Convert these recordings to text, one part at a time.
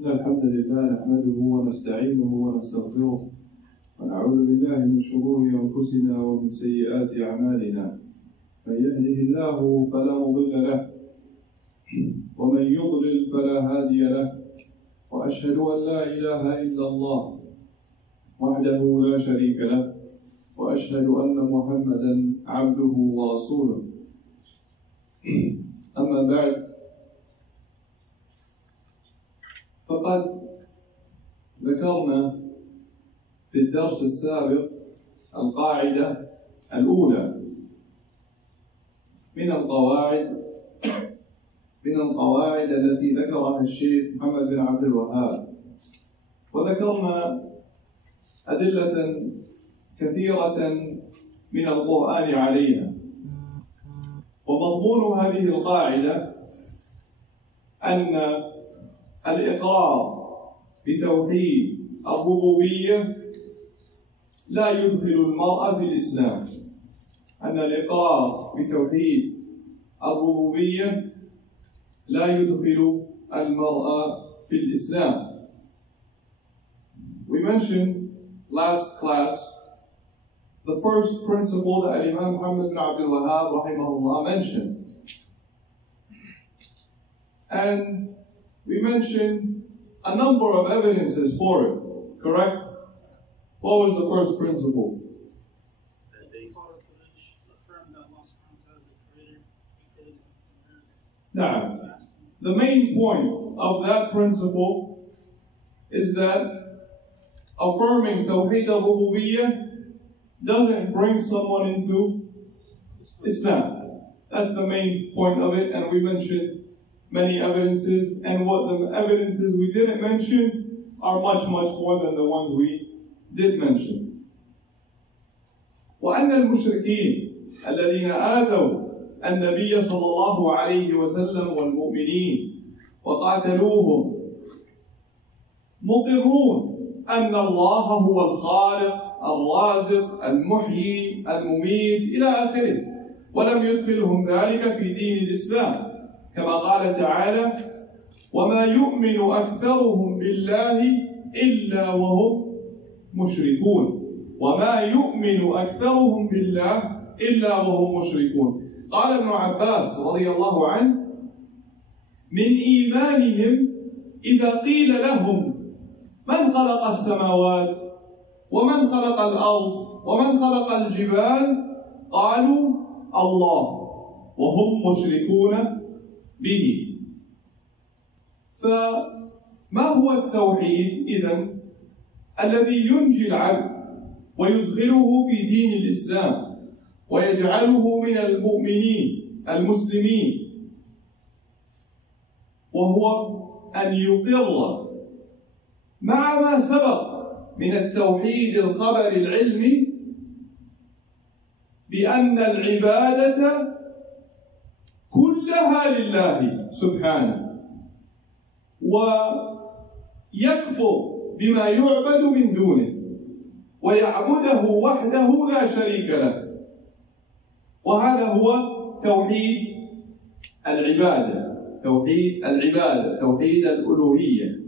إن الحمد لله نحمده ونستعينه ونستغفره ونعوذ بالله من شرور أنفسنا ومن سيئات أعمالنا. من يهده الله فلا مضل له ومن يضلل فلا هادي له، وأشهد أن لا إله إلا الله وحده لا شريك له، وأشهد أن محمدا عبده ورسوله. أما بعد، فقد ذكرنا في الدرس السابق القاعدة الأولى من القواعد التي ذكرها الشيخ محمد بن عبد الوهاب، وذكرنا أدلة كثيرة من القرآن عليها. ومضمون هذه القاعدة أن الإقرار بتوحيد الربوبية لا يدخل المرء في الإسلام. أن الإقرار بتوحيد الربوبية لا يدخل المرء في الإسلام. We mentioned last class the first principle that Al-Imam Muhammad Ibn Abdul-Wahhab rahimahullah mentioned. And we mentioned a number of evidences for it, correct? What was the first principle? Now, the main point of that principle is that affirming Tawheed al-Rububiyyah doesn't bring someone into Islam. That's the main point of it, and we mentioned many evidences, and what the evidences we didn't mention are much more than the ones we did mention. وأن المشركين الذين آذوا النبي صلى الله عليه وسلم والمؤمنين وقاتلوهم مقرون أن الله هو الخالق الرازق المحيي المميت إلى آخره، ولم يدخلهم ذلك في دين الإسلام، كما قال تعالى: وما يؤمن أكثرهم بالله إلا وهم مشركون. وما يؤمن أكثرهم بالله إلا وهم مشركون. قال ابن عباس رضي الله عنه: من إيمانهم إذا قيل لهم من خلق السماوات ومن خلق الأرض ومن خلق الجبال قالوا الله، وهم مشركون به. فما هو التوحيد إذن الذي ينجي العبد ويدخله في دين الإسلام ويجعله من المؤمنين المسلمين؟ وهو أن يقر مع ما سبق من التوحيد الخبر العلمي بأن العبادة كلها لله سبحانه، ويكفر بما يعبد من دونه ويعبده وحده لا شريك له. وهذا هو توحيد العبادة، توحيد الألوهية.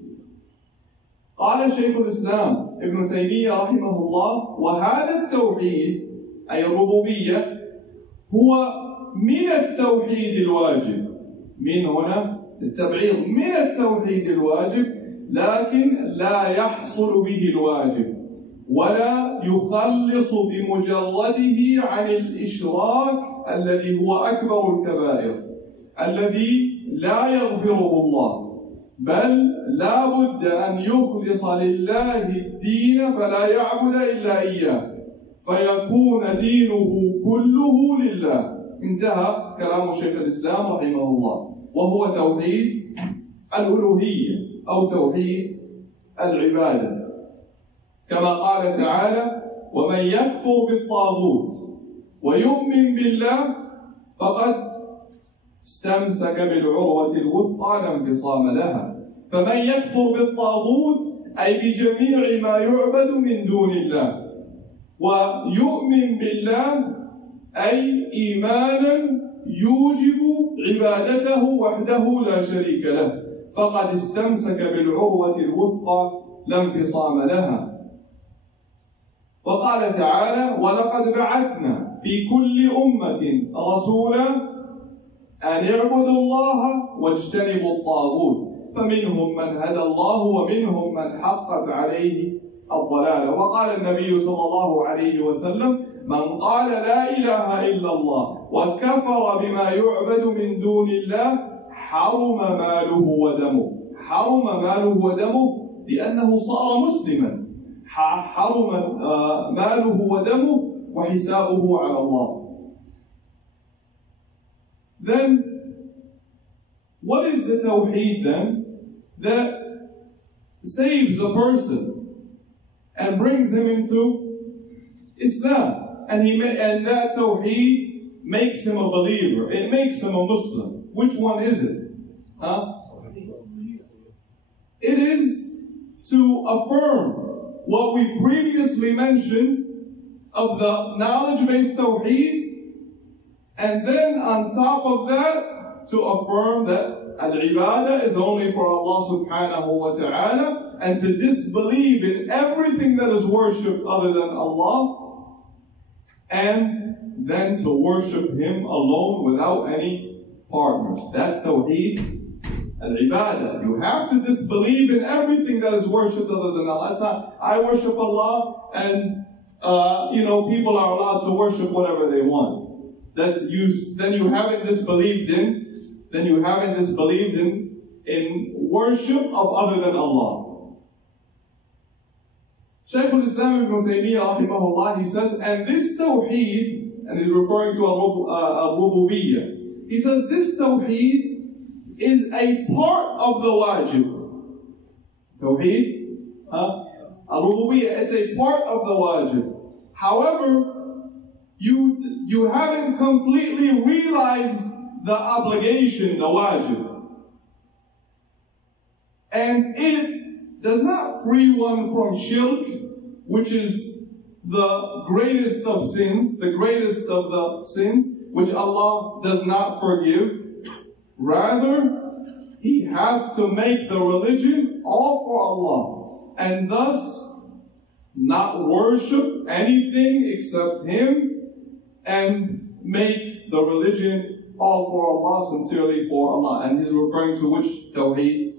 قال شيخ الإسلام ابن تيمية رحمه الله: وهذا التوحيد أي الربوبية هو من التوحيد الواجب. من هنا التبعيض، من التوحيد الواجب، لكن لا يحصل به الواجب ولا يخلص بمجرده عن الإشراك الذي هو أكبر الكبائر الذي لا يغفره الله، بل لا بد أن يخلص لله الدين فلا يعبد إلا إياه، فيكون دينه كله لله. انتهى كلام شيخ الإسلام رحمه الله، وهو توحيد الألوهية أو توحيد العبادة، كما قال تعالى: ومن يكفر بالطاغوت ويؤمن بالله فقد استمسك بالعروة الوثقى لا انفصام لها. فمن يكفر بالطاغوت أي بجميع ما يعبد من دون الله، ويؤمن بالله أي إيمانا يوجب عبادته وحده لا شريك له، فقد استمسك بالعروة الوثقى لا انفصام لها. وقال تعالى: ولقد بعثنا في كل أمة رسولا أن اعبدوا الله واجتنبوا الطاغوت فمنهم من هدى الله ومنهم من حقت عليه الضلالة. وقال النبي صلى الله عليه وسلم: من قال لا إله إلا الله وكفر بما يعبد من دون الله حرم ماله ودمه. حرم ماله ودمه لأنه صار مسلما. حرم ماله ودمه وحسابه على الله. Then, what is the Tawheed then that saves a person and brings him into Islam? And that Tawheed makes him a believer. It makes him a Muslim. Which one is it? It is to affirm what we previously mentioned of the knowledge-based Tawheed, and then on top of that, to affirm that al-ibadah is only for Allah subhanahu wa ta'ala, and to disbelieve in everything that is worshipped other than Allah, and then to worship Him alone without any partners. That's Tawheed al-ibadah. You have to disbelieve in everything that is worshipped other than Allah. It's not, I worship Allah and people are allowed to worship whatever they want. Then you haven't disbelieved in worship of other than Allah. Shaykh al-Islam Ibn Taymiyyah rahimahullah, he says, and this Tawheed, and he's referring to al-Rububiyyah, he says this Tawheed is a part of the wajib. Tawheed, al-Rububiyyah, it's a part of the wajib. However, you haven't completely realized the obligation, the wajib. And it does not free one from shirk, which is the greatest of sins, which Allah does not forgive. Rather, he has to make the religion all for Allah, and thus not worship anything except Him, and make the religion all for Allah, sincerely for Allah. And he's referring to which Tawheed?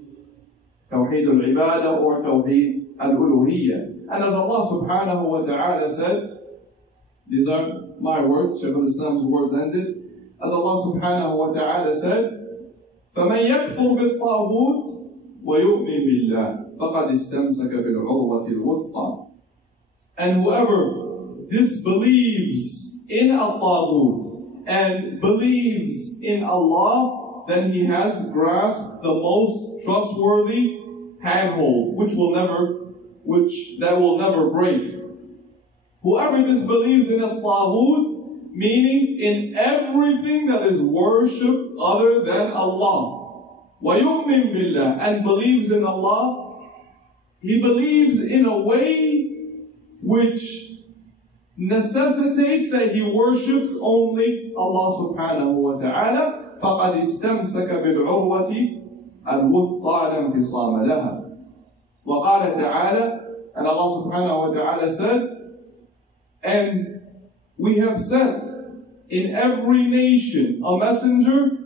Tawheed al-Ibadah or Tawheed al-Uluhiyyah. And as Allah subhanahu wa ta'ala said, these are my words, Shaykh al-Islam's words ended, as Allah subhanahu wa ta'ala said, فَمَنْ يَكْفُرْ بِالطَّاغُوتِ وَيُؤْمِنْ بِاللَّهِ فَقَدْ اسْتَمْسَكَ بِالْعُرْوَةِ الْوُثْقَى. And whoever disbelieves in al-Taghut and believes in Allah, then he has grasped the most trustworthy handhold, that will never break. Whoever disbelieves in al-Taghut, meaning in everything that is worshipped other than Allah, وَيُؤْمِن بِاللَّهِ, and believes in Allah, he believes in a way which necessitates that he worships only Allah subhanahu wa ta'ala. فَقَدْ اسْتَمْسَكَ بِالْعُرْوَةِ الْوُثْقَى لَا انفِصَامَ لَهَا. وَقَالَ تَعَالَى, and Allah subhanahu wa ta'ala said, and we have sent in every nation a messenger,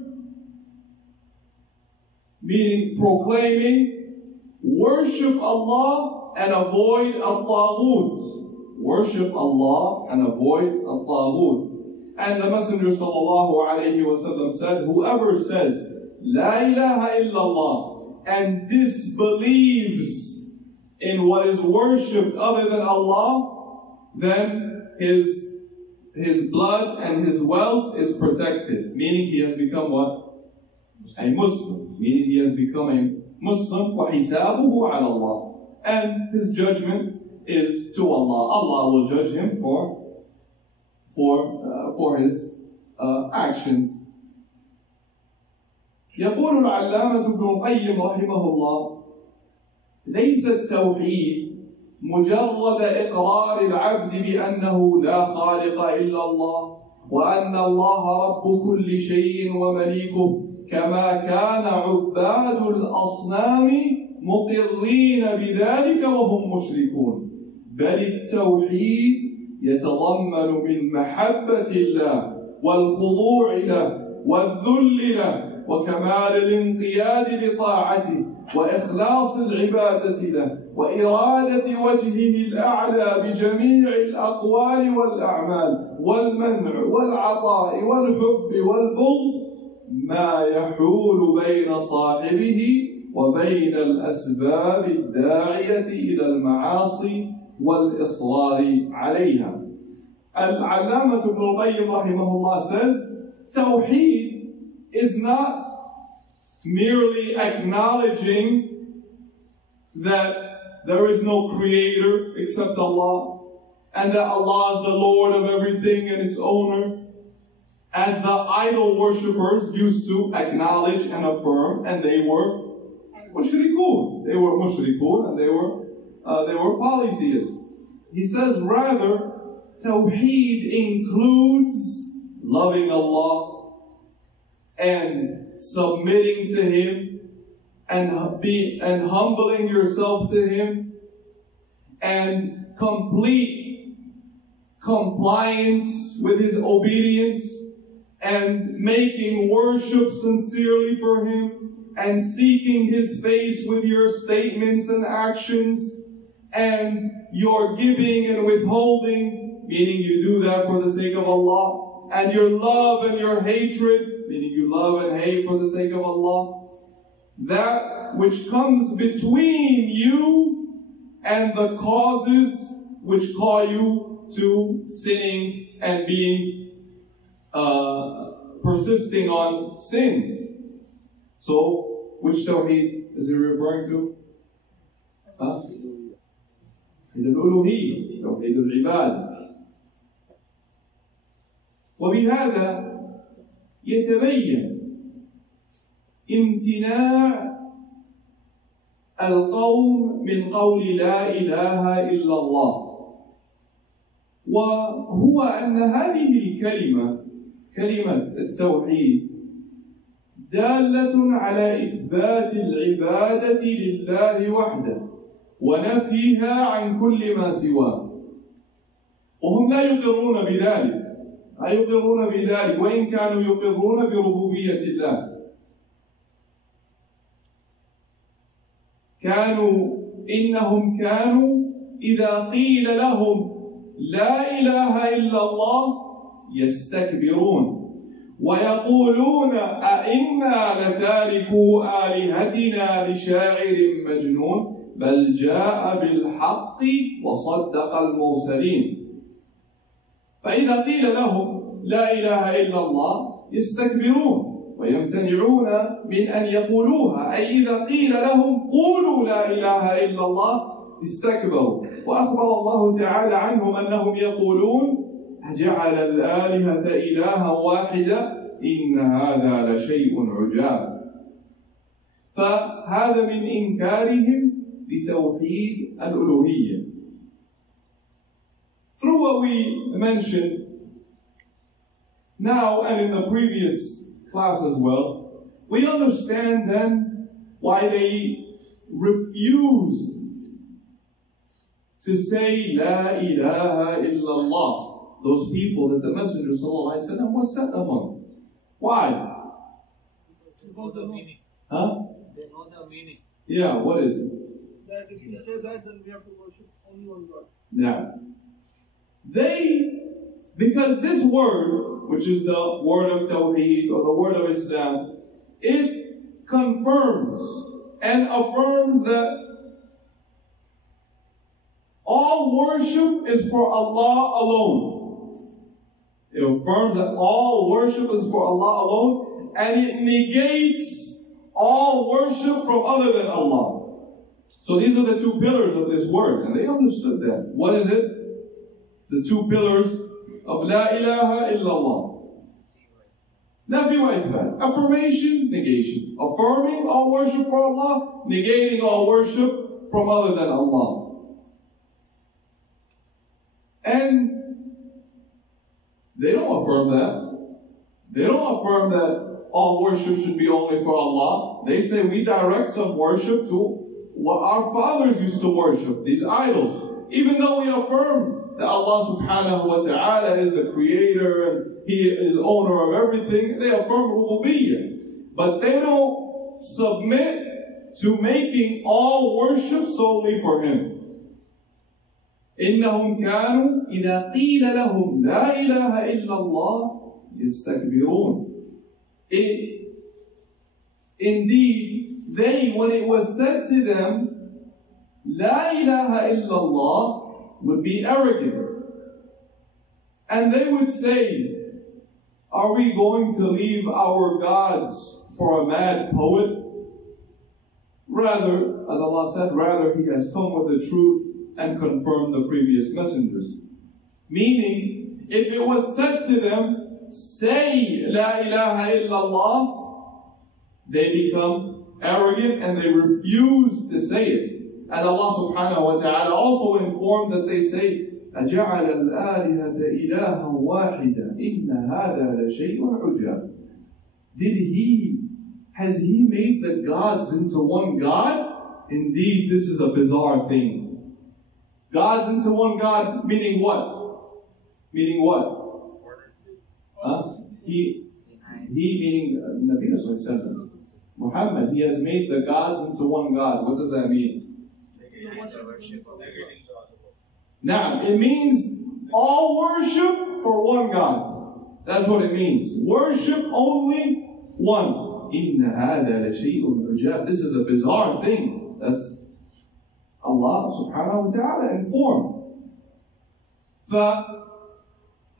meaning proclaiming, worship Allah and avoid al-Taghut. Worship Allah and avoid al-Taghut. And the Messenger sallallahu alayhi wa sallam said, whoever says, La ilaha illallah, and disbelieves in what is worshipped other than Allah, then his blood and his wealth is protected. Meaning he has become what? A Muslim. Meaning he has become a Muslim. وَحِسَابُهُ عَلَى اللَّهِ. And his judgment is to Allah. Allah will judge him for his actions. يقول العلامة ابن القيم رحمه الله: ليس التوحيد مجرد إقرار العبد بأنه لا خالق إلا الله وأن الله رب كل شيء ومليكه كما كان عباد الأصنام مقرين بذلك وهم مشركون. بل التوحيد يتضمن من محبة الله والخضوع له والذل له وكمال الانقياد لطاعته وإخلاص العبادة له وإرادة وجهه الأعلى بجميع الأقوال والأعمال والمنع والعطاء والحب والبغض، ما يحول بين صاحبه وبين الأسباب الداعية إلى المعاصي والإصرار عليها. Al-Allamah Ibn rahimahullah says, Tawheed is not merely acknowledging that there is no creator except Allah, and that Allah is the Lord of everything and its owner, as the idol worshippers used to acknowledge and affirm, and they were mushrikun. They were mushrikun, and they were polytheists. He says, rather, Tawheed includes loving Allah and submitting to Him and humbling yourself to Him and complete compliance with His obedience and making worship sincerely for Him and seeking His face with your statements and actions and your giving and withholding, meaning you do that for the sake of Allah, and your love and your hatred, meaning you love and hate for the sake of Allah. That which comes between you and the causes which call you to sinning and being persisting on sins. So, which Tawheed is he referring to? توحيد الألوهية، توحيد العبادة. وبهذا يتبين امتناع القوم من قول لا إله إلا الله، وهو أن هذه الكلمة، كلمة التوحيد، دالة على إثبات العبادة لله وحده ونفيها عن كل ما سواه، وهم لا يقرون بذلك وإن كانوا يقرون بربوبية الله. إنهم كانوا إذا قيل لهم لا إله إلا الله يستكبرون ويقولون أئنا لتاركو آلهتنا لشاعر مجنون بل جاء بالحق وصدق المرسلين. فإذا قيل لهم لا إله إلا الله يستكبرون ويمتنعون من أن يقولوها، أي إذا قيل لهم قولوا لا إله إلا الله استكبروا. وأخبر الله تعالى عنهم أنهم يقولون أجعل الآلهة إلها واحدا إن هذا لشيء عجاب. فهذا من إنكارهم لتوحيد الألوهية. Through what we mentioned now and in the previous class as well, we understand then why they refused to say La ilaha illallah. Those people that the Messenger ﷺ was sent among. Why? They know the meaning. Huh? They know the meaning. Yeah, what is it? That if we say that, then we have to worship only one God. Now, because this word, which is the word of Tawheed or the word of Islam, it confirms and affirms that all worship is for Allah alone. It affirms that all worship is for Allah alone, and it negates all worship from other than Allah. So these are the two pillars of this word, and they understood that. What is it? The two pillars of La ilaha illallah. Nafi wa ithbat. Affirmation, negation. Affirming all worship for Allah, negating all worship from other than Allah. And they don't affirm that. They don't affirm that all worship should be only for Allah. They say we direct some worship to what our fathers used to worship, these idols. Even though we affirm that Allah subhanahu wa ta'ala is the creator and He is owner of everything, they affirm rububiyyah. But they don't submit to making all worship solely for Him. إنهم كانوا إذا قيل لهم لا إله إلا الله يستكبرون. Indeed, they, when it was said to them, La ilaha illallah, would be arrogant. And they would say, are we going to leave our gods for a mad poet? Rather, as Allah said, rather He has come with the truth and confirmed the previous messengers. Meaning, if it was said to them, say La ilaha illallah, they become arrogant and they refuse to say it. And Allah subhanahu wa ta'ala also informed that they say, أَجَعَلَ الْآلِهَةَ إِلَهًا وَاحِدًا إِنَّ هَذَا لَشَيْءٌ عُجَابٌ. Has He made the gods into one God? Indeed, this is a bizarre thing. Gods into one God, meaning what? Meaning what? He meaning Nabi sallallahu Muhammad, He has made the gods into one God. What does that mean? Now, it means all worship for one God. That's what it means. Worship only one. Inna hada la shay'un ujab. This is a bizarre thing. That's Allah subhanahu wa ta'ala informed.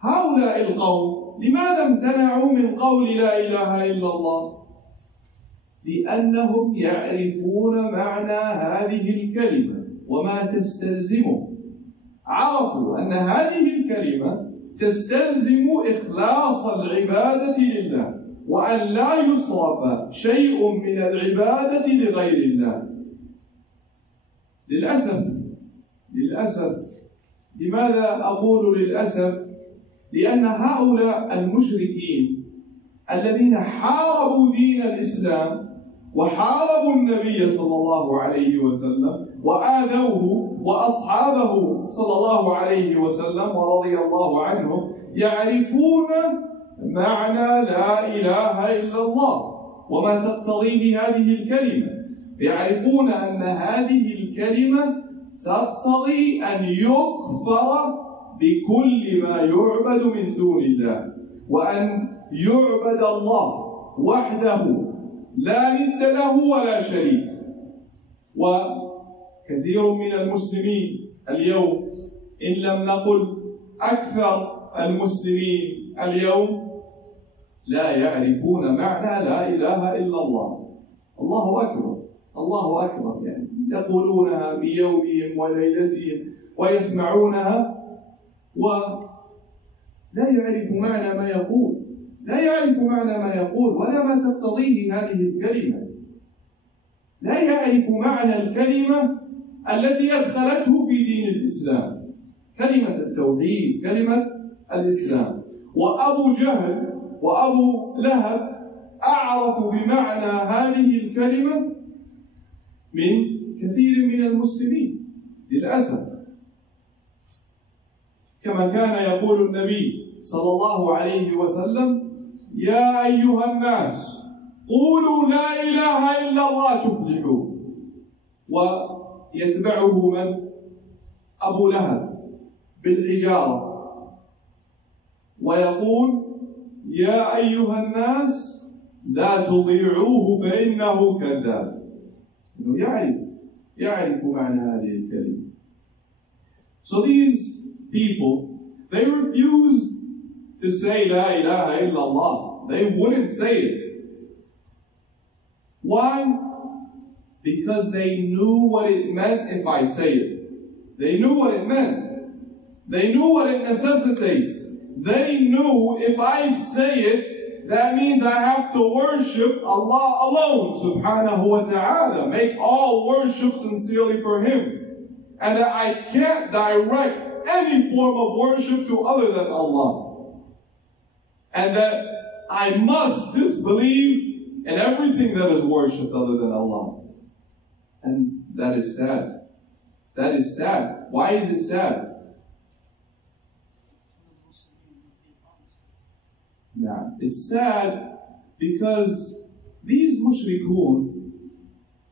فهؤلاء القوم لماذا امتنعوا من قول لا إله إلا الله؟ لأنهم يعرفون معنى هذه الكلمة وما تستلزمه. عرفوا أن هذه الكلمة تستلزم إخلاص العبادة لله وأن لا يصرف شيء من العبادة لغير الله. للأسف لماذا أقول للأسف؟ لأن هؤلاء المشركين الذين حاربوا دين الإسلام وحاربوا النبي صلى الله عليه وسلم وآذوه وأصحابه صلى الله عليه وسلم ورضي الله عنهم يعرفون معنى لا إله إلا الله وما تقتضيه هذه الكلمة. يعرفون أن هذه الكلمة تقتضي أن يكفر بكل ما يعبد من دون الله وأن يعبد الله وحده لا ند له ولا شريك. وكثير من المسلمين اليوم إن لم نقل أكثر المسلمين اليوم لا يعرفون معنى لا إله إلا الله. الله أكبر الله أكبر، يعني يقولونها في يومهم وليلتهم ويسمعونها ولا يعرف معنى ما يقول، لا يعرف معنى ما يقول ولا ما تقتضيه هذه الكلمة. لا يعرف معنى الكلمة التي أدخلته في دين الإسلام، كلمة التوحيد، كلمة الإسلام. وأبو جهل وأبو لهب أعرف بمعنى هذه الكلمة من كثير من المسلمين للأسف. كما كان يقول النبي صلى الله عليه وسلم: يا أيها الناس قولوا لا إله إلا الله تفلحوا. ويتبعه من؟ أبو لهب بالحجارة ويقول: يا أيها الناس لا تطيعوه فإنه كذاب. إنه يعرف معنى هذه الكلمة. So these people, they refused to say La ilaha illallah. They wouldn't say it. Why? Because they knew what it meant if I say it. They knew what it meant. They knew what it necessitates. They knew if I say it, that means I have to worship Allah alone, subhanahu wa ta'ala. Make all worship sincerely for Him. And that I can't direct any form of worship to other than Allah. And that I must disbelieve in everything that is worshipped other than Allah. And that is sad. That is sad. Why is it sad? Now, it's sad because these mushrikun,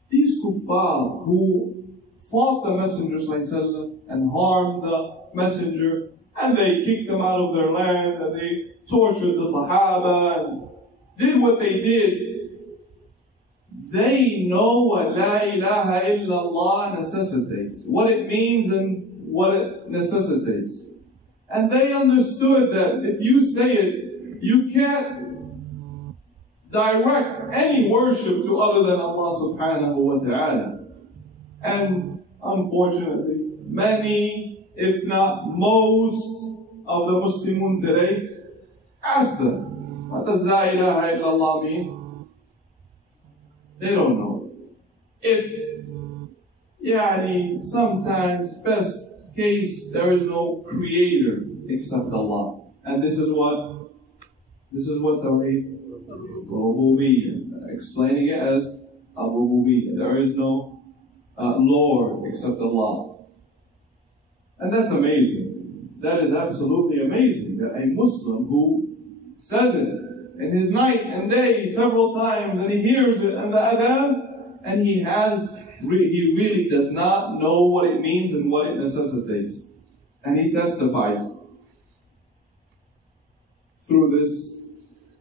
these kuffar who fought the Messenger ﷺ and harmed the Messenger, and they kicked them out of their land, and they tortured the Sahaba, and did what they did, they know what La ilaha Illa Allah necessitates, what it means and what it necessitates. And they understood that if you say it, you can't direct any worship to other than Allah subhanahu wa ta'ala. And unfortunately, many, if not most, of the Muslimun today ask them, what does La ilaha illallah mean? They don't know. If, sometimes, best case, there is no creator except Allah. And this is what Tawheed, Rububiyyah, explaining it as Al-Rububiyyah. There is no Lord except Allah. And that's amazing. That is absolutely amazing that a Muslim who says it in his night and day several times, and he hears it in the adhan, and he really does not know what it means and what it necessitates. And he testifies through this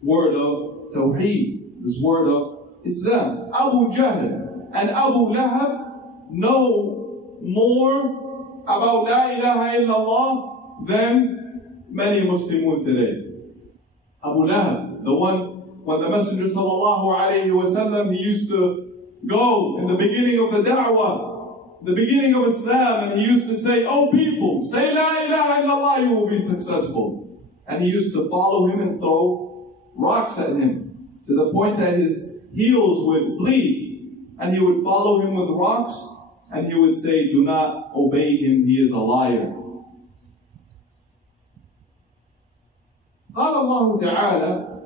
word of Tawheed, this word of Islam. Abu Jahl and Abu Lahab know more about La ilaha illallah than many Muslimun today. Abu Lahab, the one, when the Messenger sallallahu alayhi wa sallam, he used to go in the beginning of the da'wah, the beginning of Islam, and he used to say, "Oh people, say La ilaha illallah, you will be successful." And he used to follow him and throw rocks at him to the point that his heels would bleed. And he would follow him with rocks, and he would say, "Do not obey him, he is a liar." قال الله تعالى: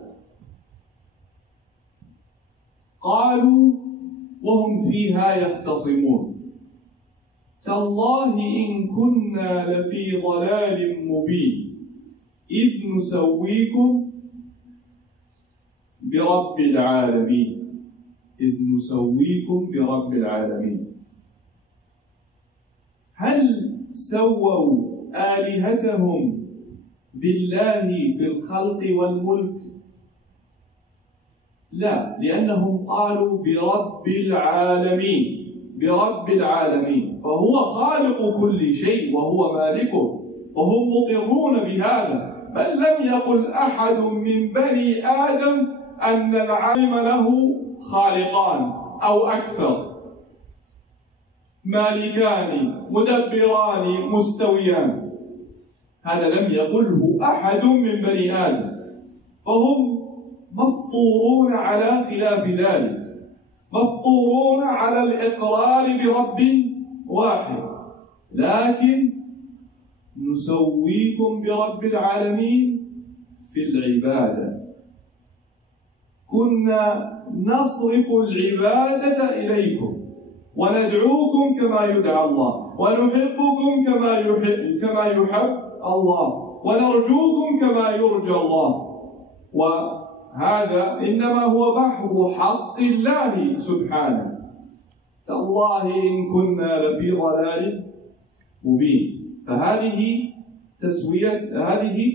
قالوا وهم فيها يختصمون تالله إن كنا لفي ضلال مبين إذ نسويكم برب العالمين إذ نسويكم برب العالمين. هل سووا آلهتهم بالله في الخلق والملك؟ لا، لأنهم قالوا برب العالمين، برب العالمين، فهو خالق كل شيء وهو مالكه، فهم مقرون بهذا. بل لم يقل أحد من بني آدم أن العالم له خالقان أو أكثر، مالكان مدبران مستويان. هذا لم يقله أحد من بني آدم، فهم مفطورون على خلاف ذلك، مفطورون على الإقرار برب واحد. لكن نسويكم برب العالمين في العبادة، كنا نصرف العبادة إليكم وندعوكم كما يدعى الله ونحبكم كما يحب الله ونرجوكم كما يرجى الله. وهذا إنما هو بحر حق الله سبحانه. تالله إن كنا لفي ضلال مبين. فهذه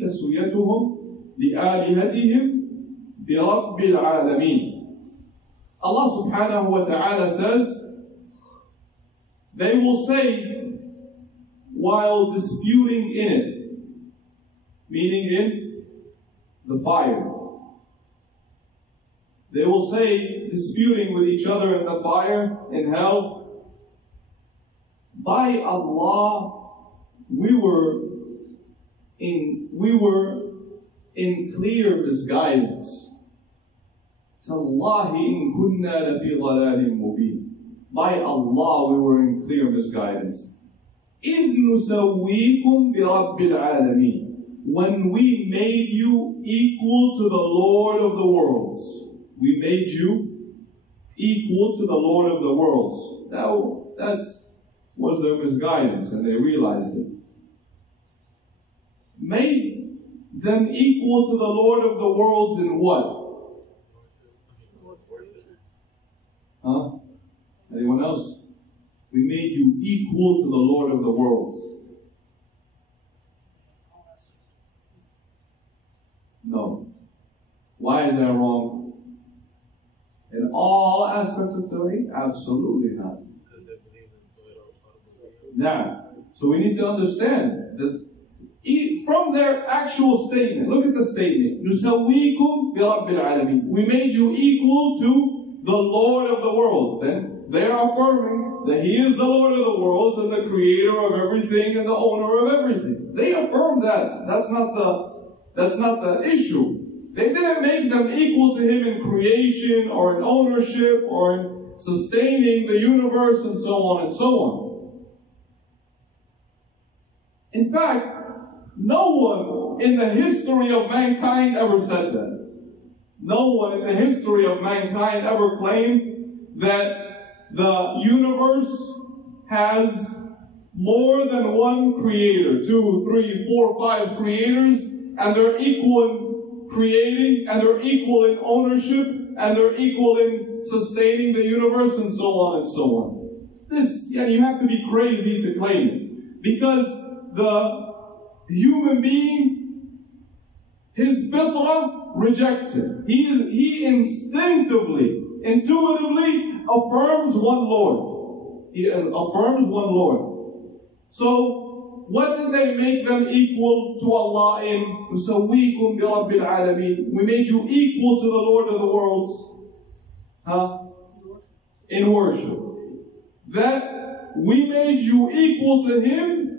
تسويتهم لآلهتهم برب العالمين. Allah subhanahu wa ta'ala says, they will say while disputing in it, meaning in the fire. They will say, disputing with each other in the fire, in hell, by Allah, we were in clear misguidance. Tallahi in kunna lafi dhalalin mubin. By Allah, we were in clear misguidance. إِذْ نُسَوِّيكُمْ بِرَبِّ الْعَالَمِينَ. when we made you equal to the Lord of the worlds. We made you equal to the Lord of the worlds. That was their misguidance, and they realized it. Made them equal to the Lord of the worlds in what? Huh? Anyone else? We made you equal to the Lord of the worlds. No. Why is that wrong? In all aspects of Tawheed? Absolutely not. Now, so we need to understand that from their actual statement, look at the statement. نُسَوِّيكُمْ بِرَبِّ الْعَالَمِينَ. We made you equal to the Lord of the worlds. Then they are affirming that He is the Lord of the worlds and the creator of everything and the owner of everything. They affirm that. That's not the issue. They didn't make them equal to Him in creation or in ownership or in sustaining the universe and so on and so on. In fact, no one in the history of mankind ever said that. No one in the history of mankind ever claimed that the universe has more than one creator, 2, 3, 4, 5 creators, and they're equal in creating, and they're equal in ownership, and they're equal in sustaining the universe, and so on and so on. This, you have to be crazy to claim it. Because the human being, his fitrah rejects it. He instinctively, intuitively affirms one Lord. He affirms one Lord. So, what did they make them equal to Allah in? نُسَوِّيكُمْ بِرَبِّ الْعَالَمِينَ. We made you equal to the Lord of the worlds. In worship. That we made you equal to Him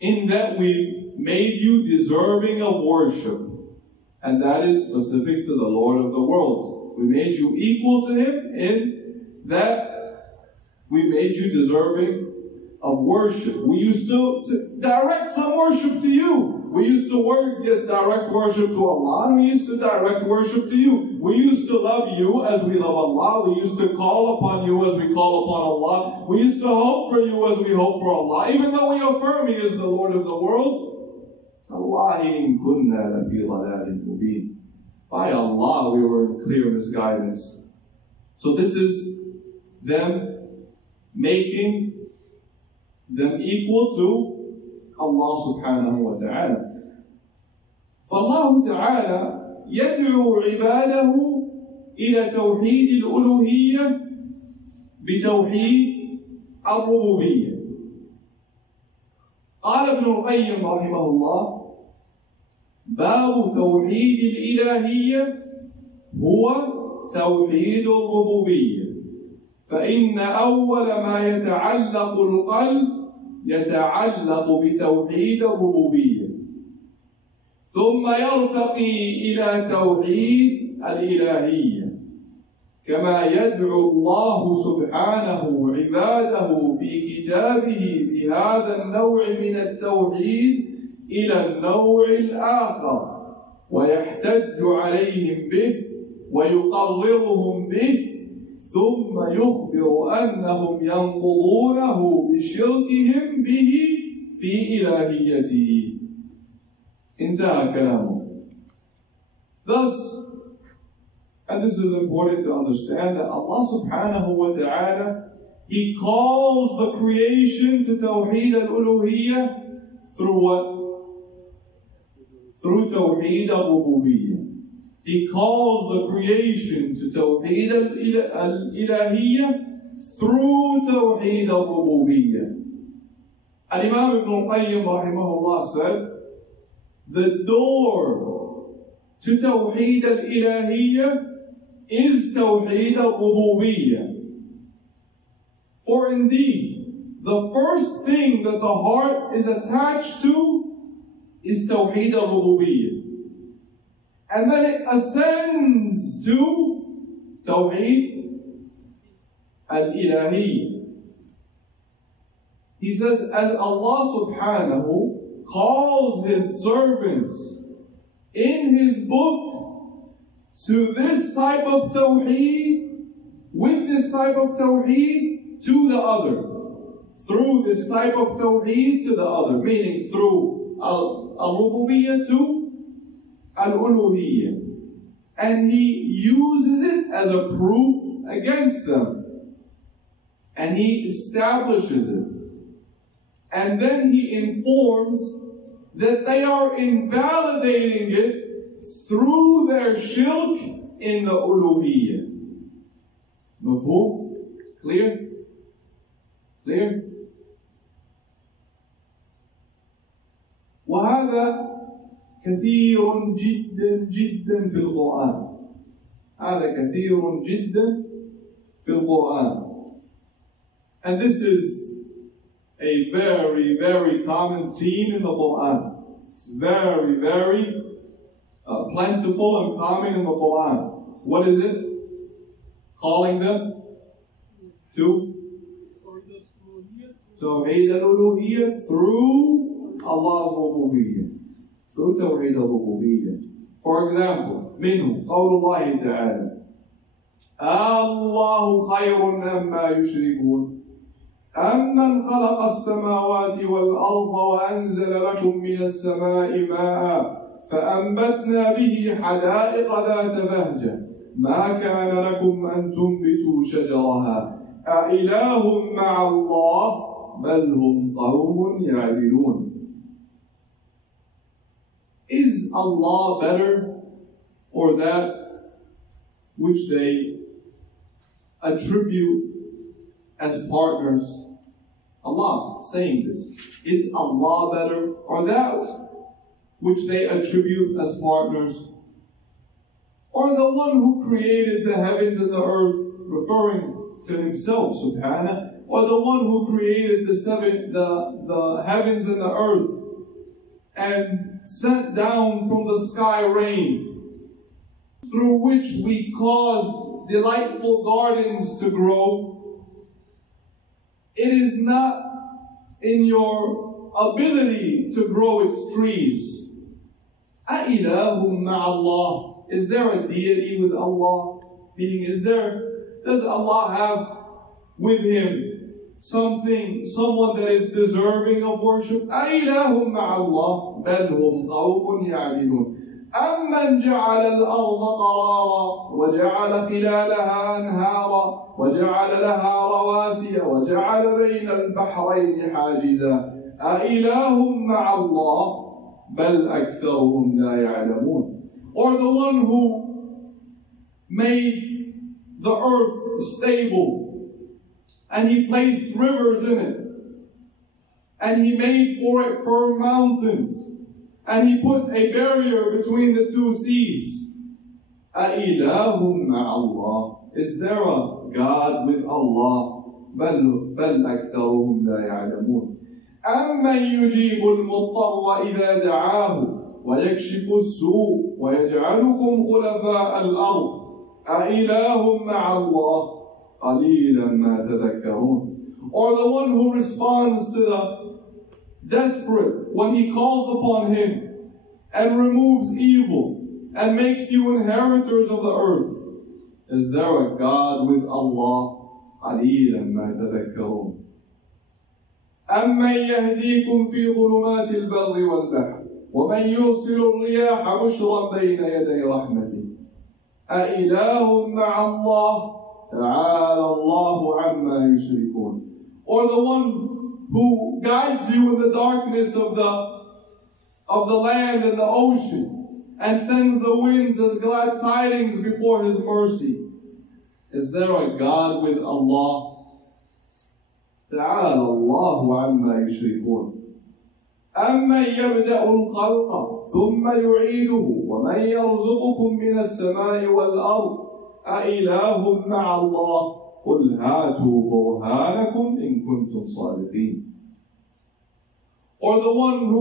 in that we made you deserving of worship. And that is specific to the Lord of the worlds. We made you equal to Him in that we made you deserving of worship. We used to direct some worship to you. We used to direct worship to Allah, and we used to direct worship to you. We used to love you as we love Allah. We used to call upon you as we call upon Allah. We used to hope for you as we hope for Allah. Even though we affirm He is the Lord of the worlds, by Allah, we were in clear misguidance. So this is them making them equal to Allah subhanahu wa ta'ala. فالله تعالى يدعو عباده إلى توحيد الألوهية بتوحيد الربوبية. قال ابن القيم رحمه الله: باب توحيد الإلهية هو توحيد الربوبية، فإن أول ما يتعلق القلب يتعلق بتوحيد الربوبية، ثم يرتقي إلى توحيد الإلهية، كما يدعو الله سبحانه عباده في كتابه بهذا النوع من التوحيد إلى النوع الآخر، ويحتج عليهم به ويقررهم به، ثم يخبر أنهم ينقضونه بشركهم به في إلهيته. انتهى كلامه. Thus, and this is important to understand, that Allah subhanahu wa ta'ala, He calls the creation to Tawheed al-Uluhiyyah through what? Through Tawheed al-Rububiyyah. He calls the creation to Tawheed al-Ilahiyyah through Tawheed al-Rububiyyah. Al-Imam Ibn Qayyim rahimahullah said, the door to Tawheed al-Ilahiyyah is Tawheed al-Rububiyyah. For indeed, the first thing that the heart is attached to is Tawheed al-Rububiyyah. And then it ascends to Tawheed al-Ilahiyyah. He says, as Allah subhanahu calls His servants in His book to this type of Tawheed, with this type of Tawheed to the other. Through this type of Tawheed to the other. Meaning through Al-Rububiyyah to Al-Uluhiyyah. And He uses it as a proof against them. And He establishes it. And then He informs that they are invalidating it through their shirk in the Uluhiyyah. Mafhum? Clear? Clear? وهذا كثير جدا جدا في القرآن. هذا كثير جدا في القرآن. And this is a very, very common theme in the Qur'an. It's very, very plentiful and common in the Qur'an. What is it? Calling them to Tawheed al-Uluhiyyah through Allah's Rububiyyah. Through Tawheed al-Rububiyyah. For example, منه قول الله تعالى الله خير أما يشركون أمن خلق السماوات والأرض وأنزل لكم من السماء ماء فأنبتنا به حدائق ذات بهجة ما كان لكم أن تنبتوا شجرها أإله مع الله بل هم قوم يعدلون. Is Allah better or that which they attribute as partners? Allah saying this. Is Allah better or that which they attribute as partners? Or the one who created the heavens and the earth, referring to Himself, subhanahu, or the one who created the heavens and the earth and sent down from the sky rain, through which we caused delightful gardens to grow. It is not in your ability to grow its trees. أَإِلَهٌ مَعَ اللَّهِ. Is there a deity with Allah? Meaning, does Allah have with Him someone that is deserving of worship? أَإِلَهٌ مَعَ اللَّهِ بَلْ هُمْ قَوْمٌ يَعْدِلُونَ. أَمَّنْ جَعَلَ الْأَرْضَ قَرَارًا وَجَعَلَ خِلَالَهَا أَنْهَارًا وَجَعَلَ لَهَا رَوَاسِيَ وَجَعَلَ بَيْنَ الْبَحْرَيْنِ حَاجِزًا أَإِلَهٌ مَعَ اللَّهِ بَلْ أَكْثَرُهُمْ لَا يَعْلَمُونَ. Or the one who made the earth stable, and He placed rivers in it, and He made for it firm mountains, and He put a barrier between the two seas. أَإِلَهٌ مَعَ اللَّهِ. Is there a God with Allah? بَلْ أَكْثَرُهُمْ لَا يَعْلَمُونَ. أَمَّنْ يُجِيبُ الْمُضْطَرَّ إِذَا دَعَاهُ وَيَكْشِفُ السُّوءَ وَيَجْعَلُكُمْ خُلَفَاءَ الْأَرْضِ أَإِلَهٌ مَعَ اللَّهِ قَلِيلًا مَا تَذَكَّرُونَ. Or the one who responds to the desperate when he calls upon Him and removes evil and makes you inheritors of the earth. Is there a God with Allah? قَلِيلًا مَا تَذَكَّرُونَ. أَمَّنْ يَهْدِيكُمْ فِي ظُلُمَاتِ الْبَرِّ وَالْبَحْرِ وَمَنْ يُرْسِلُ الرِّيَاحَ بُشْرًا بَيْنَ يَدَيْ رَحْمَتِهِ أَإِلَهٌ مَعَ اللَّهِ تَعَالَى اللَّهُ عَمَّا يُشْرِكُونَ. Or the one who guides you in the darkness of the land and the ocean and sends the winds as glad tidings before His mercy. Is there a God with Allah? تعالى الله عما يشركون. أمن يبدأ الخلق ثم يعيده ومن يرزقكم من السماء والأرض أإله مع الله قل هاتوا برهانكم إن كنتم صادقين. Or the one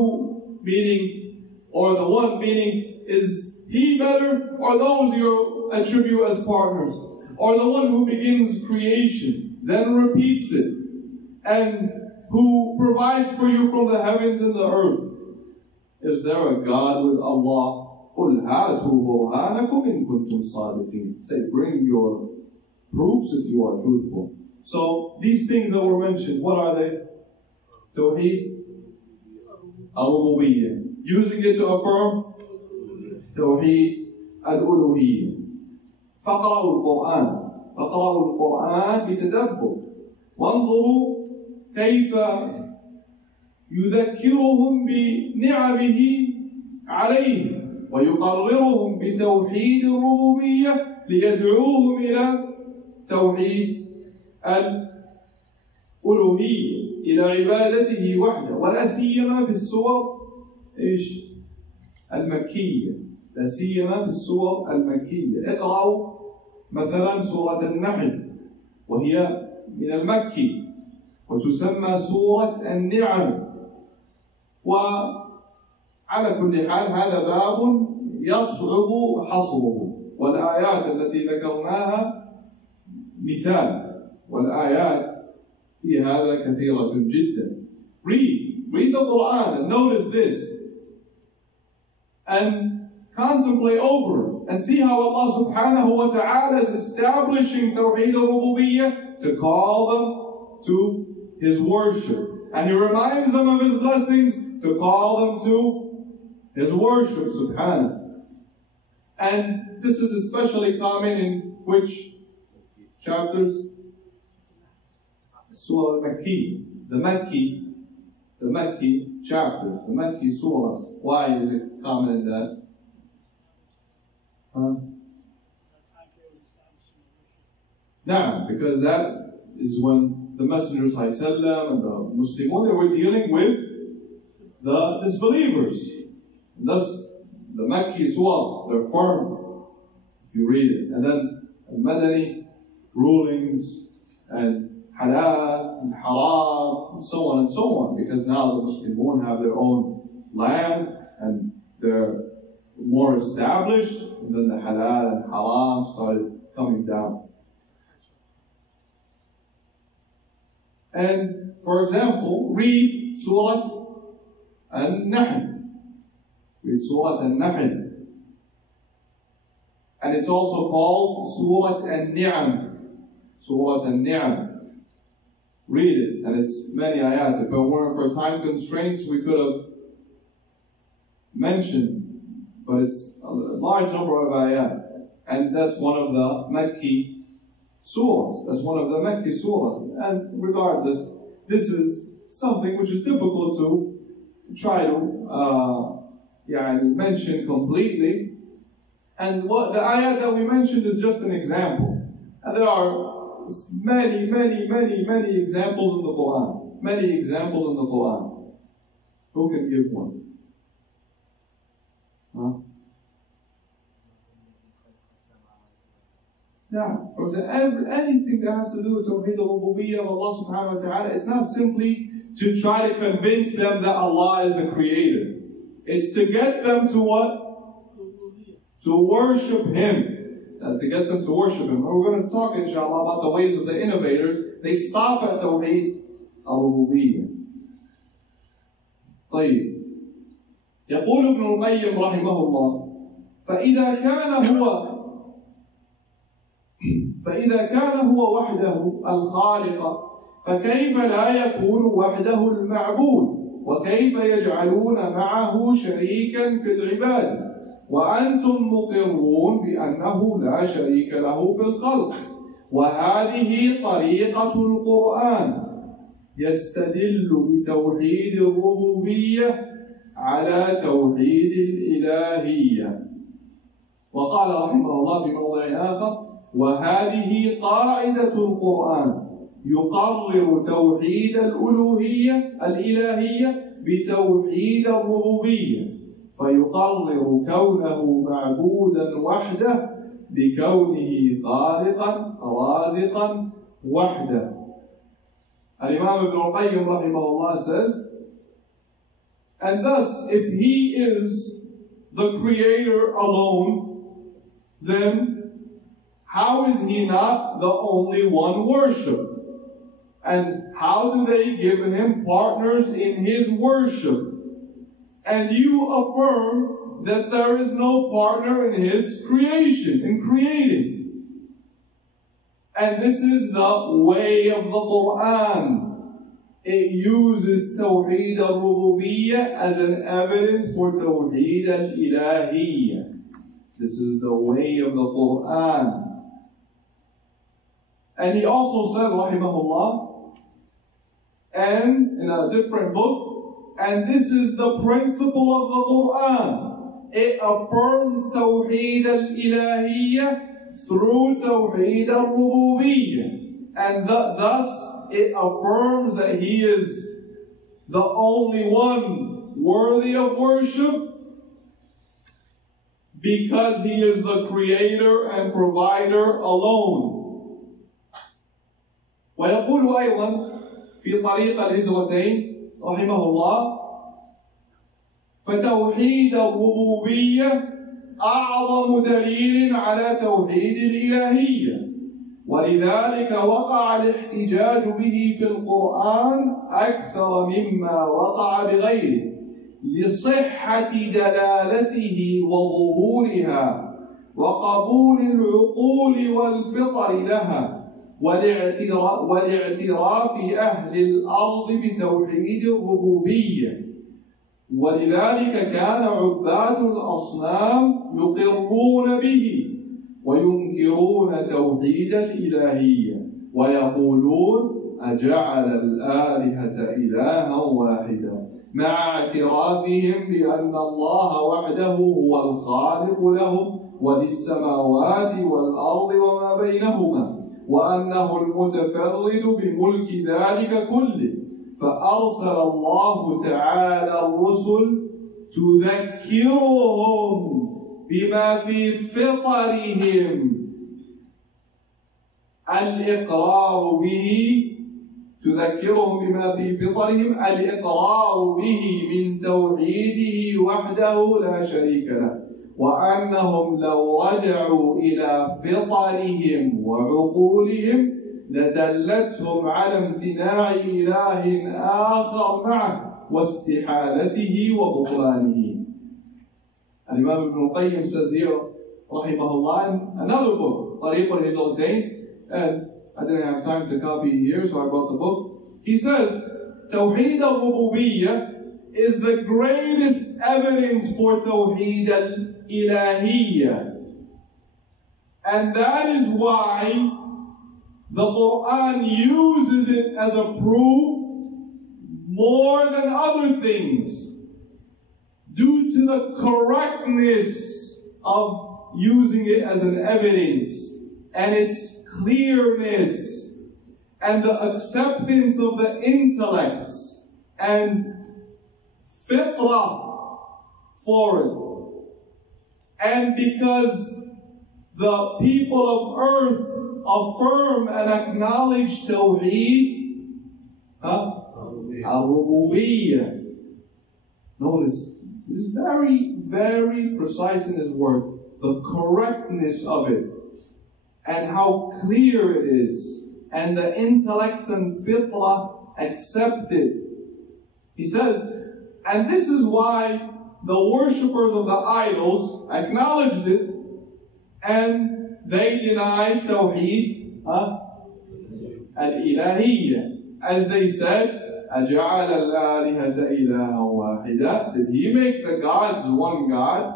meaning, is He better, or those you attribute as partners? Or the one who begins creation, then repeats it, and who provides for you from the heavens and the earth? Is there a God with Allah? قُلْ هَاتُوا بُرْهَانَكُمْ إِن كُنتُمْ صَادِقِينَ. Say, bring your proofs if you are truthful. So, these things that were mentioned, what are they? Tawheed, Al-Rububiyyah. Using it to affirm Tawheed Al-Uluhiyyah. فَقْرَأُوا الْقُرْآنَ بِتَدَبُّرٍ وَانظُرُوا كيف يذكرهم بنعمه عليهم ويقررهم بتوحيد الربوبية ليدعوهم إلى توحيد الألوهية، إلى عبادته وحده، ولا سيما في السور المكية، لا سيما في السور المكية. اقرأوا مثلا سورة النحل وهي من المكي وتسمى سورة النعم. وعلى كل حال هذا باب يصعب حصره، والآيات التي ذكرناها مثال، والآيات في هذا كثيرة جدا. Read the Qur'an and notice this and contemplate over it and see how Allah subhanahu wa ta'ala is establishing Tawheed al-Rububiyyah to call them to His worship. And He reminds them of His blessings to call them to His worship, subhanahu. And this is especially common in which chapters? Surah al-Makki, the Makki chapters, the Makki surahs. Why is it common in that? Now, because that is when the Messenger ﷺ and the Muslimun, they were dealing with the disbelievers. And thus, the Makki surah, they're firm, if you read it. And then Madani rulings and halal and haram and so on and so on, because now the Muslimun have their own land and they're more established, and then the halal and haram started coming down. And for example, read Surah Al-Nahl. Read Surah Al-Nahl. And it's also called Surah Al-Ni'am. Surah Al-Ni'am. Read it, and it's many ayat. If it weren't for time constraints, we could have mentioned, but it's a large number of ayat. And that's one of the Makki surahs. That's one of the Makki surahs. And regardless, this is something which is difficult to try to mention completely. And what the ayat that we mentioned is just an example. And there are many examples in the Qur'an. Many examples in the Qur'an. Who can give one? Now, for example, anything that has to do with Tawheed al-Rububiyyah of Allah subhanahu wa ta'ala, it's not simply to try to convince them that Allah is the creator. It's to get them to what? To worship Him. To get them to worship Him. And we're going to talk, inshallah, about the ways of the innovators. They stop at Tawheed al-Rububiyyah. طيب. يقول ابن القيم رحمه الله: فإذا كان هو وحده الخالق، فكيف لا يكون وحده المعبود؟ وكيف يجعلون معه شريكا في العبادة؟ وأنتم مقرون بأنه لا شريك له في الخلق. وهذه طريقة القرآن، يستدل بتوحيد الربوبية على توحيد الإلهية. وقال رحمه الله في موضع آخر: وهذه قاعدة القرآن، يقرر توحيد الإلهية بتوحيد الربوبية، فيقرر كونه معبودا وحده بكونه خالقا رازقا وحده. Al-Imam Ibn Muhammad says, and thus if He is the Creator alone, then how is He not the only one worshipped? And how do they give Him partners in His worship? and you affirm that there is no partner in His creation, in creating. And this is the way of the Qur'an. It uses Tawheed al-Rububiyyah as an evidence for Tawheed al-Ilahiyyah. This is the way of the Qur'an. And he also said, rahimahullah, and in a different book, and this is the principle of the Qur'an. It affirms Tawheed al-Ilahiyyah through Tawheed al-Rububiyyah. And thus, it affirms that He is the only one worthy of worship because He is the creator and provider alone. ويقول أيضا في طريق الهجرتين رحمه الله: فتوحيد الربوبية أعظم دليل على توحيد الإلهية، ولذلك وقع الاحتجاج به في القرآن أكثر مما وقع بغيره لصحة دلالته وظهورها وقبول العقول والفطر لها والاعتراف أهل الأرض بتوحيد الربوبية. ولذلك كان عباد الأصنام يقرون به وينكرون توحيد الإلهية ويقولون أجعل الآلهة إلها واحدا، مع اعترافهم بأن الله وحده هو الخالق لهم وللسماوات والأرض وما بينهما، وأنه المتفرد بملك ذلك كله. فأرسل الله تعالى الرسل تذكرهم بما في فطرهم الإقرار به، تذكرهم بما في فطرهم الإقرار به من توحيده وحده لا شريك له، وأنهم لو رجعوا إلى فطرهم وعقولهم لدلتهم على امتناع إله آخر معه واستحالته وبطلانه. Al-Imam Ibn Qayyim says here, rahimahullah, in another book, Tariq al-Hijratain, and I didn't have time to copy here, so I brought the book. He says, Tawheed al-Rububiyyah is the greatest evidence for Tawheed al-Ilahiyyah. And that is why the Qur'an uses it as a proof more than other things, due to the correctness of using it as an evidence and its clearness and the acceptance of the intellects and fitrah for it. And because the people of earth affirm and acknowledge Tawheed al-Rububiyyah. Notice, he's very, very precise in his words. The correctness of it and how clear it is, and the intellects and fitrah accept it. He says, and this is why the worshippers of the idols acknowledged it, and they denied Tawheed al-Ilahiyyah, as they said, أَجَعَلَ الْآلِهَةَ إِلَهًا وَاحِدًا. Did He make the gods one God?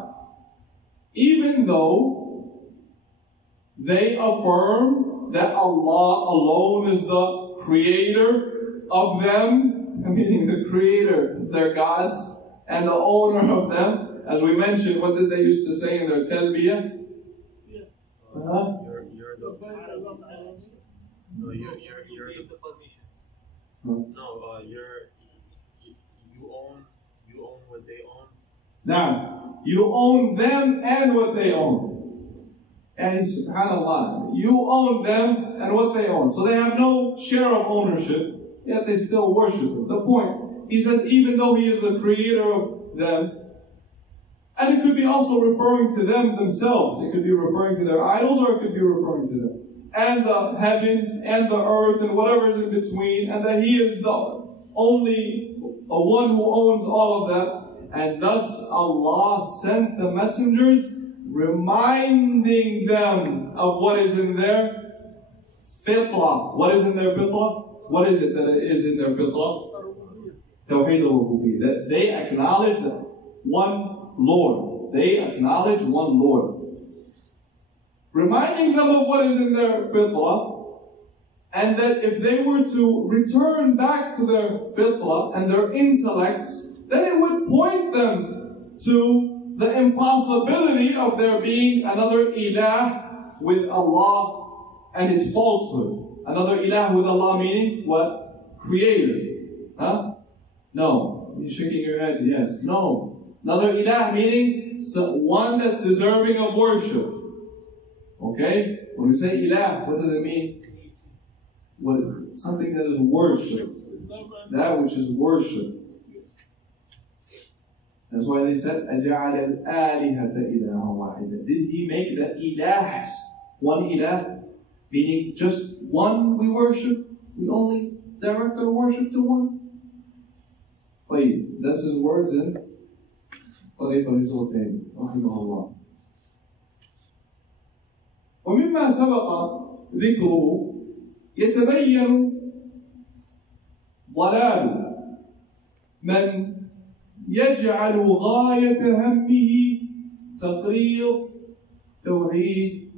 Even though they affirm that Allah alone is the creator of them, meaning the creator of their gods and the owner of them. As we mentioned, what did they used to say in their talbiyah? Yeah. You're the no, you're the permission. No, you own what they own. Now, you own them and what they own. And subhanAllah, you own them and what they own. So they have no share of ownership, yet they still worship Him. The point, he says, even though He is the creator of them, and it could be also referring to them themselves. It could be referring to their idols, or it could be referring to them. And the heavens and the earth and whatever is in between, and that He is the only one who owns all of that. And thus Allah sent the messengers, reminding them of what is in their fitrah. What is in their fitrah? What is it that is in their fitrah? Tawheed al-Rububiyyah. That they acknowledge that one Lord. They acknowledge one Lord. Reminding them of what is in their fitrah, and that if they were to return back to their fitrah and their intellects, then it would point them to the impossibility of there being another ilah with Allah and its falsehood. Another ilah with Allah meaning what? Creator. Huh? No. You're shaking your head. Yes. No. Another ilah meaning one that's deserving of worship. Okay? When we say ilah, what does it mean? What? Something that is worshipped. That which is worshipped. That's why they said, أَجَعَلَ الْآلِهَةَ إِلَهًا وَاحِدًا. Did he make the ilahs one ilah? Meaning just one we worship? We only direct our worship to one? طيب, that's his words in طريق الرسولتين رحمه الله. ومما سبق ذكره يتبين ضلال من يجعل غاية همه تقرير توحيد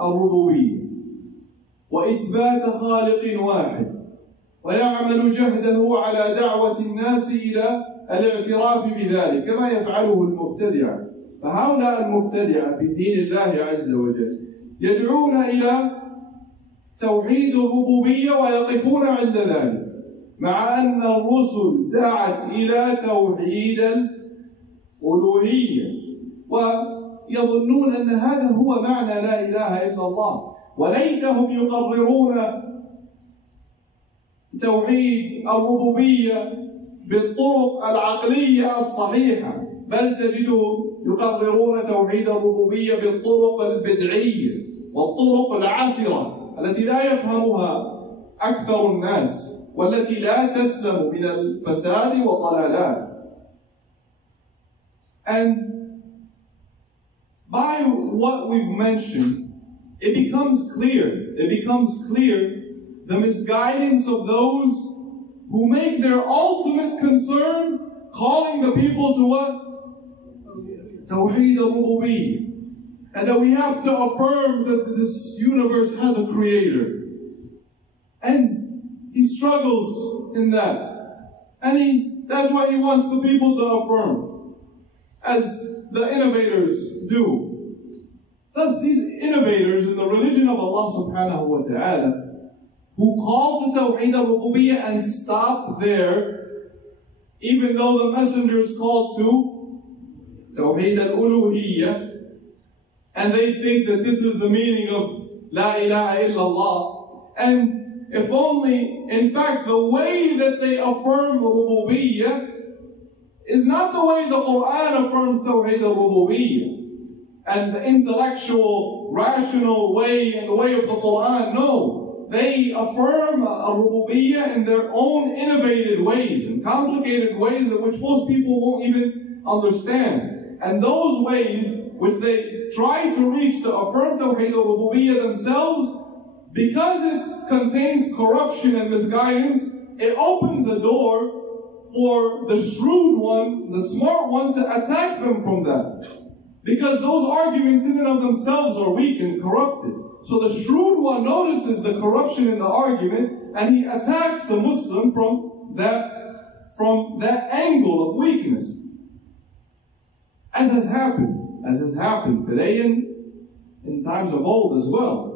الربوبية وإثبات خالق واحد ويعمل جهده على دعوة الناس إلى الاعتراف بذلك كما يفعله المبتدعة. فهؤلاء المبتدعة في دين الله عز وجل يدعون إلى توحيد الربوبية ويقفون عند ذلك، مع أن الرسل دعت إلى توحيد الألوهية، ويظنون أن هذا هو معنى لا إله إلا الله. وليتهم يقررون توحيد الربوبية بالطرق العقلية الصحيحة، بل تجدهم يقررون توحيد الربوبية بالطرق البدعية والطرق العسرة التي لا يفهمها أكثر الناس والتي لا تسلم من الفساد والضلالات. And by what we've mentioned, it becomes clear the misguidance of those who make their ultimate concern calling the people to what? Tawheed al-Rububiyyah. And that we have to affirm that this universe has a creator. And he struggles in that. And that's what he wants the people to affirm, as the innovators do. Thus, these innovators in the religion of Allah subhanahu wa ta'ala, who call to Tawheed al-Rububiyyah and stop there, even though the messengers called to Tawheed al-Uluhiyyah, and they think that this is the meaning of La Ilaha Illa Allah. And if only, in fact, the way that they affirm Rububiyyah is not the way the Qur'an affirms Tawheed al-Rububiyyah and the intellectual, rational way and the way of the Qur'an. No, they affirm Rububiyyah in their own innovative ways and complicated ways in which most people won't even understand. And those ways which they try to reach to affirm Tawheed al-Rububiyyah themselves, because it contains corruption and misguidance, it opens a door for the shrewd one, the smart one, to attack them from that. Because those arguments in and of themselves are weak and corrupted. So the shrewd one notices the corruption in the argument and he attacks the Muslim from that angle of weakness. As has happened today in times of old as well.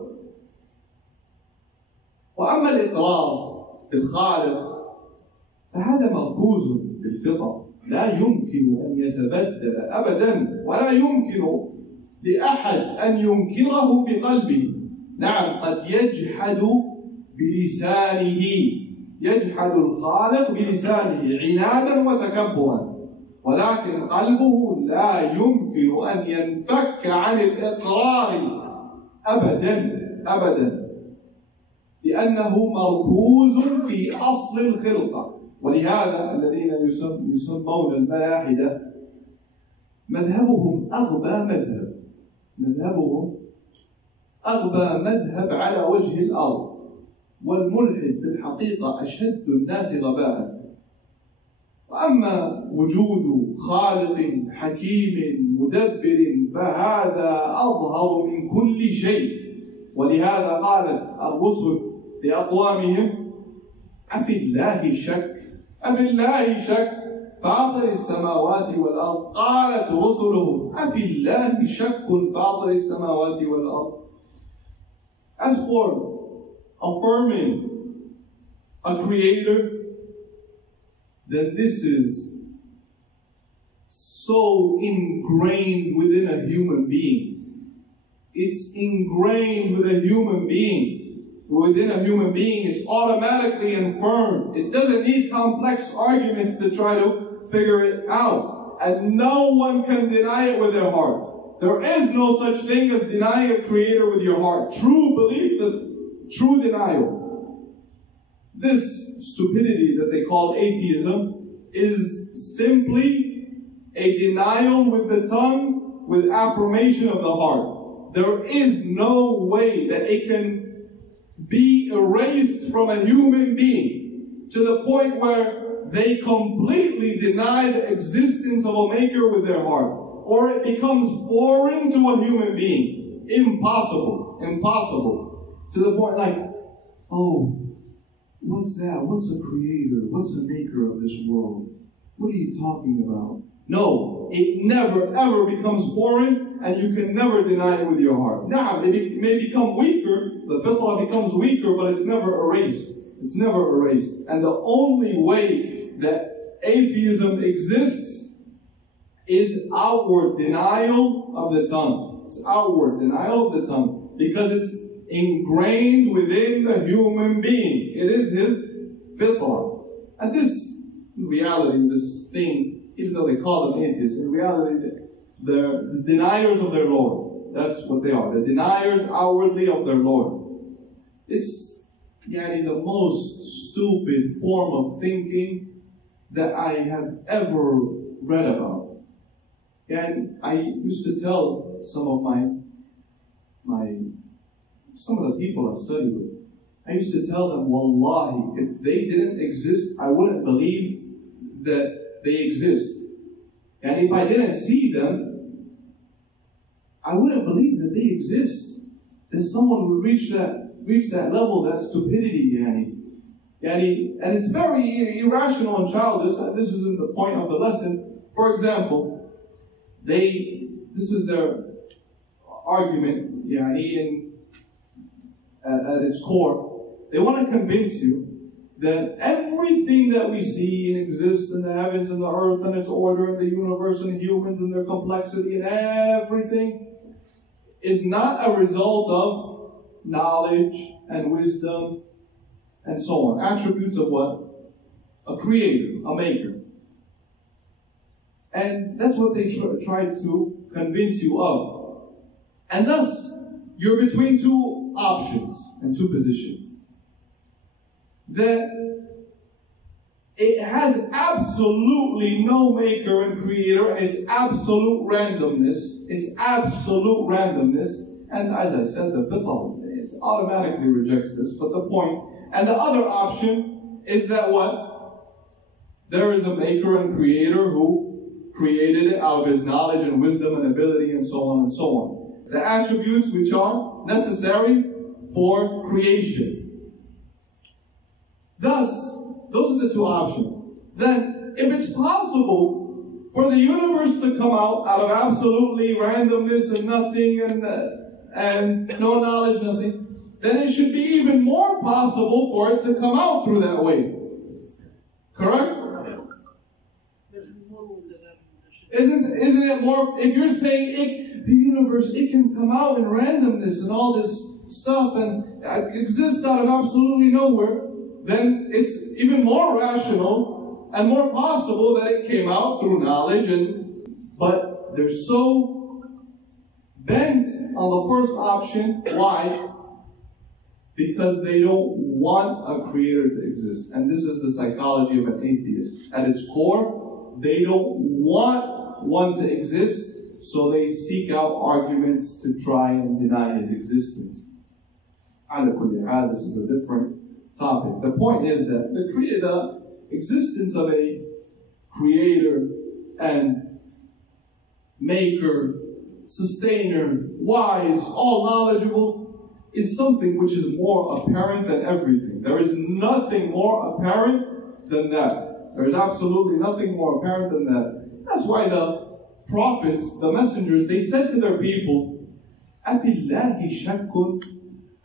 وأما الإقرار بالخالق فهذا مركوز في الفطر لا يمكن أن يتبدل أبدا ولا يمكن لأحد أن ينكره بقلبه. نعم، قد يجحد بلسانه، يجحد الخالق بلسانه عنادا وتكبرا، ولكن قلبه لا يمكن أن ينفك عن الإقرار أبدا لأنه مركوز في أصل الخلقة. ولهذا الذين يسمون الملاحدة مذهبهم أغبى مذهب على وجه الأرض، والملحد في الحقيقة أشد الناس غباء. وأما وجود خالق حكيم مدبر فهذا أظهر من كل شيء. ولهذا قالت الرسل لأقوامهم: أفي الله شك فاطر السماوات والأرض. قالت رسلهم: أفي الله شك فاطر السماوات والأرض. As for affirming a creator, then this is so ingrained within a human being. It's ingrained with a human being. Within a human being, it's automatically affirmed. It doesn't need complex arguments to try to figure it out. And no one can deny it with their heart. There is no such thing as denying a creator with your heart. True belief, true denial. This stupidity that they call atheism is simply a denial with the tongue, with affirmation of the heart. There is no way that it can be erased from a human being to the point where they completely deny the existence of a maker with their heart, or it becomes foreign to a human being. Impossible. To the point like, oh, what's that? What's a creator? What's a maker of this world? What are you talking about? No, it never ever becomes foreign, and you can never deny it with your heart. Now, it may become weaker, the fitrah becomes weaker, but it's never erased. It's never erased. And the only way that atheism exists is outward denial of the tongue. It's outward denial of the tongue, because it's ingrained within the human being. It is his fitrah. And this, in reality, this thing, even though they call them atheists, in reality, they're the deniers of their Lord. That's what they are. The deniers outwardly of their Lord. It's the most stupid form of thinking that I have ever read about. And I used to tell some of the people I studied with, I used to tell them, wallahi, if they didn't exist, I wouldn't believe that they exist. And if I didn't see them, I wouldn't believe that they exist. That someone would reach that level, that stupidity, and it's very irrational and childish. This isn't the point of the lesson. For example, this is their argument, at its core. They want to convince you that everything that we see and exists in the heavens and the earth and its order and the universe and humans and their complexity and everything is not a result of knowledge and wisdom and so on. Attributes of what? A creator, a maker. And that's what they try to convince you of. And thus, you're between two options and two positions. That it has absolutely no maker and creator, and it's absolute randomness. It's absolute randomness. And as I said, the fitrah, it automatically rejects this. But the point, and the other option is that what? There is a maker and creator who created it out of his knowledge and wisdom and ability and so on and so on. The attributes which are necessary for creation. Thus, those are the two options. Then, if it's possible for the universe to come out of absolutely randomness and nothing and no knowledge, nothing, then it should be even more possible for it to come out through that way. Correct? Isn't it more, if you're saying the universe, it can come out in randomness and all this stuff and exist out of absolutely nowhere, then it's even more rational and more possible that it came out through knowledge. But they're so bent on the first option. Why? Because they don't want a creator to exist. And this is the psychology of an atheist. At its core, they don't want one to exist, so they seek out arguments to try and deny his existence. This is a different topic. The point is that the existence of a creator and maker, sustainer, wise, all knowledgeable, is something which is more apparent than everything. There is nothing more apparent than that. There is absolutely nothing more apparent than that. That's why the prophets, the messengers, they said to their people, أَفِي اللَّهِ شَكٌّ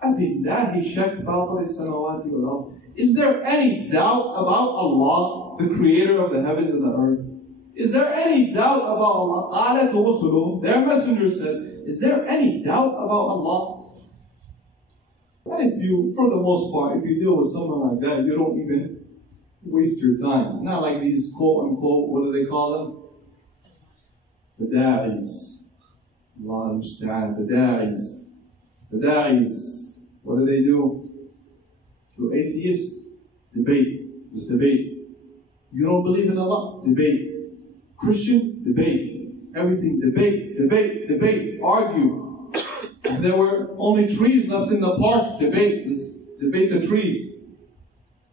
أَفِي اللَّهِ شَكْ فَاطِرِ السَّمَاوَاتِ وَالْأَرْضِ. Is there any doubt about Allah, the creator of the heavens and the earth? Is there any doubt about Allah? قَالَتْ رُسُلُهُمْ. Their messengers said, is there any doubt about Allah? And if you, for the most part, if you deal with someone like that, you don't even waste your time. Not like these quote-unquote, what do they call them? The da'is. Allah al-Musta'an, the da'is. The da'is, what do? To atheists, debate. Just debate. You don't believe in Allah? Debate. Christian? Debate. Everything, debate, debate, debate, argue. If there were only trees left in the park, debate. Let's debate the trees.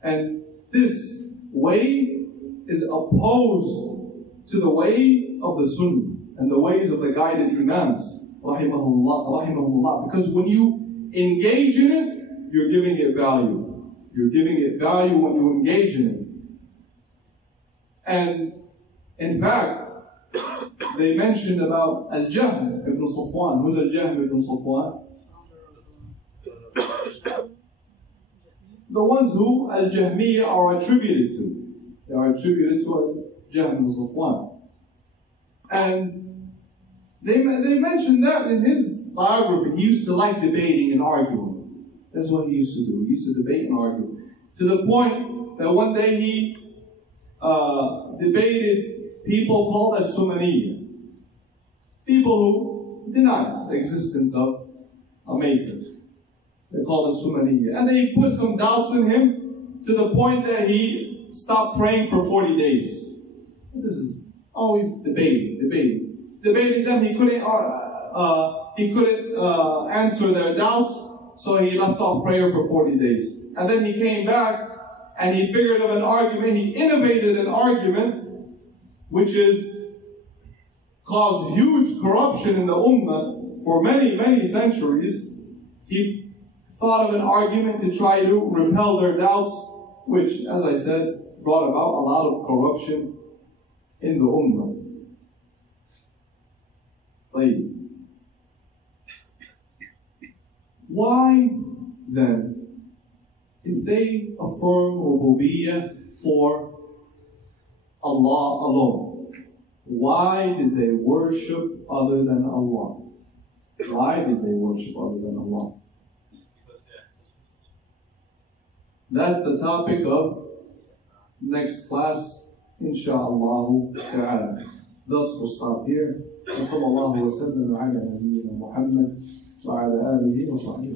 And this way is opposed to the way of the Sunnah and the ways of the guided Imams, rahimahullah. Because when you engage in it, you're giving it value. You're giving it value when you engage in it. And in fact, they mentioned about Al-Jahm ibn Safwan. Who's Al-Jahm ibn Safwan? The ones who Al-Jahmiyyah are attributed to. They are attributed to Al-Jahm ibn Safwan. And they mentioned that in his biography. He used to like debating and arguing. That's what he used to do. He used to debate and argue. To the point that one day he debated people called as Sumaniyya. People who deny the existence of a maker. They're called as Sumaniyya. And they put some doubts in him to the point that he stopped praying for 40 days. This is always debating. Debating them, he couldn't answer their doubts, so he left off prayer for 40 days. And then he came back and he figured of an argument, he innovated an argument which is caused huge corruption in the ummah for many, many centuries. He thought of an argument to try to repel their doubts, which, as I said, brought about a lot of corruption in the ummah. Why then, if they affirm rububiyyah for Allah alone, why did they worship other than Allah? Why did they worship other than Allah? That's the topic of next class, insha'Allah ta'ala. Thus we'll stop here. وصلى الله وسلم على نبينا محمد وعلى آله وصحبه